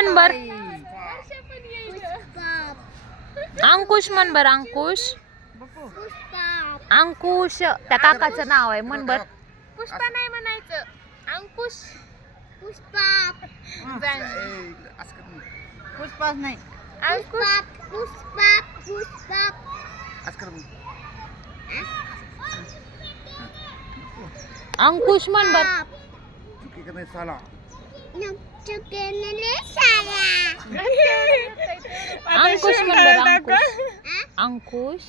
म्हण बर पुष्पा अंकुश म्हण बर अंकुश पुष्पा अंकुश त्या काकाचं नाव आहे म्हण बर पुष्पा नाही म्हणायचं अंकुश पुष्पा पुष्पाच नाही अंकुश पुष्पा पुष्पा अंकुश म्हण बर चुकेने साला अंकुश म्हण बर अंकुश. अंकुश.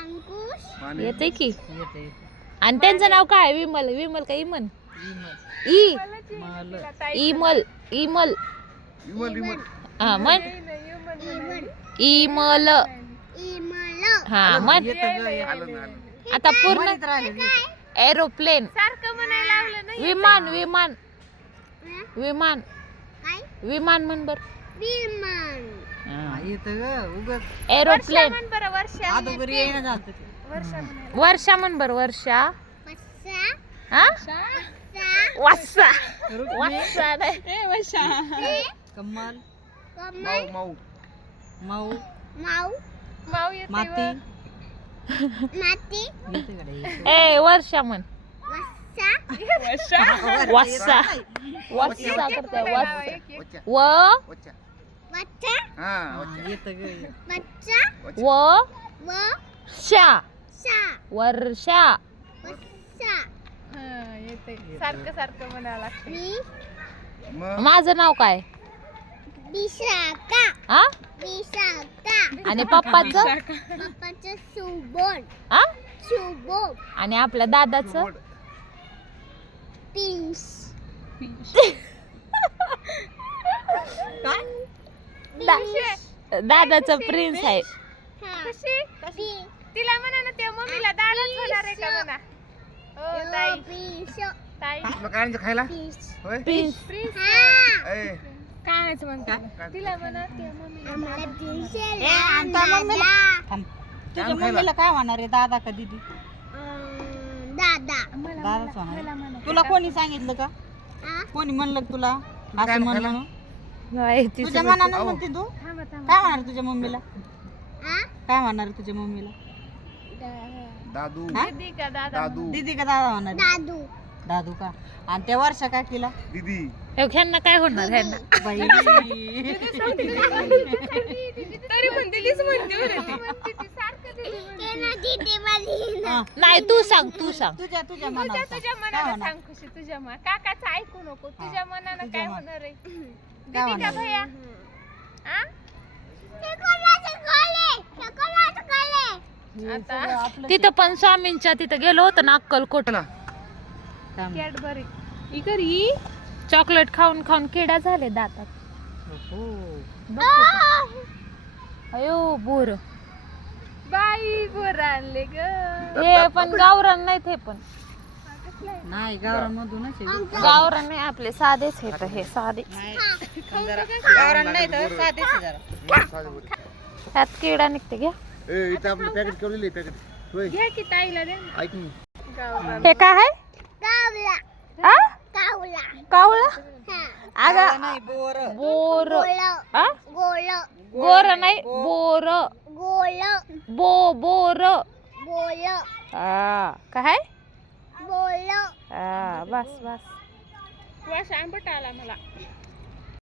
अंकुश? येते की? येते आणि त्यांचं नाव काय? विमल. विमल का इमन? ई इमल. इमल. हा इमन इमल इमल. हा म्हण येतं ग येतं. आता पूर्ण एरोप्लेन. विमान विमान? विमान. विमान म्हण बर. विमान. येतं ग उगत वर्षा एरोप्लेन. म्हण बरं वर्षा अगोदर येईना झालं. वर्षा म्हणायला वर्षा म्हण बर वर्षा. हा? वासा वासा नाही. कम्मल कमल. माऊ माऊ. माऊ. येते माती. माती. येते का रे? येतं. ए वर्षा म्हण. वस्सा वासा वासा करते वासा व? हा, शा वर्षा. सारखं सारखं म्हणायला लागतं. मी? माझं नाव काय? विशाखा. हा विशाखा. आणि पप्पाचं? पप्पाचं सुबोन. हा सुबोन. आणि आपल्या दादाचं? पिंस दा- दादाचं प्रिन्स आहे. तिला म्हणा ना त्या मम्मीला दादाच होणार आहे का म्हणा? हो ताई. खायला? प्रिन्स काय आणायचं म्हणते? तिला म्हणा त्या मम्मीला आम्हाला पिंस ए, आता मम्मीला थांब. तुझ्या मम्मीला काय होणार आहे दादा का दादा? दादाच. तुला कोणी सांगितलं का हा? कोणी म्हणलं का तुला असं म्हणलं तुझ्या मनानं म्हणते तू काय म्हणणार तुझ्या मम्मीला हा? काय म्हणणार तुझ्या मम्मीला दादू हा? दीदी का दादा दादू दीदी का दादा होणार दादू दादू का आणि त्या वर्षा काय केला दीदी हे ह्यांना काय होणार ह्यांना बाई तरी पण दीदीच म्हणते बरं ती. नाही तू सांग तू सांग. तुझ्या तुझ्या तुझ्या मनात तुझ्या होणार? सांग खुशी तुझ्या मना काकाचं ऐकू नको तुझ्या मनानं काय मन- होणार आहे? दीदी का? भैया? आ? चॉकलेट खाले चॉकलेट खाले आता? तिथं पण स्वामींच्या तिथं गेलो होतो ना अक्कलकोट. कॅडबरी इकडे ही चॉकलेट खाऊन खाऊन किडा झाले दातात. हो. अयो बोर. बाई बोर आणले ग हे पण गावरान नाहीत हे पण. नाही गावामधूनच आहे. गावरान नाही आपले साधेच आहेत हे साधे. गावरान नाही तर साधेच आहे जरा. ह्यात किडा निघते घ्या. ए इथं आपलं पॅकेट केलेली पॅकेट होय. घ्या की ताईला दे ना. ऐक मी गावाला. हे काय आहे? आ? कावळा? हा. अगं नाही बोर. बोर. आ? गोर नाही बोर. गोळ बो बोर. हा काय? गोळ हा बस बस. वास आंबट आला मला.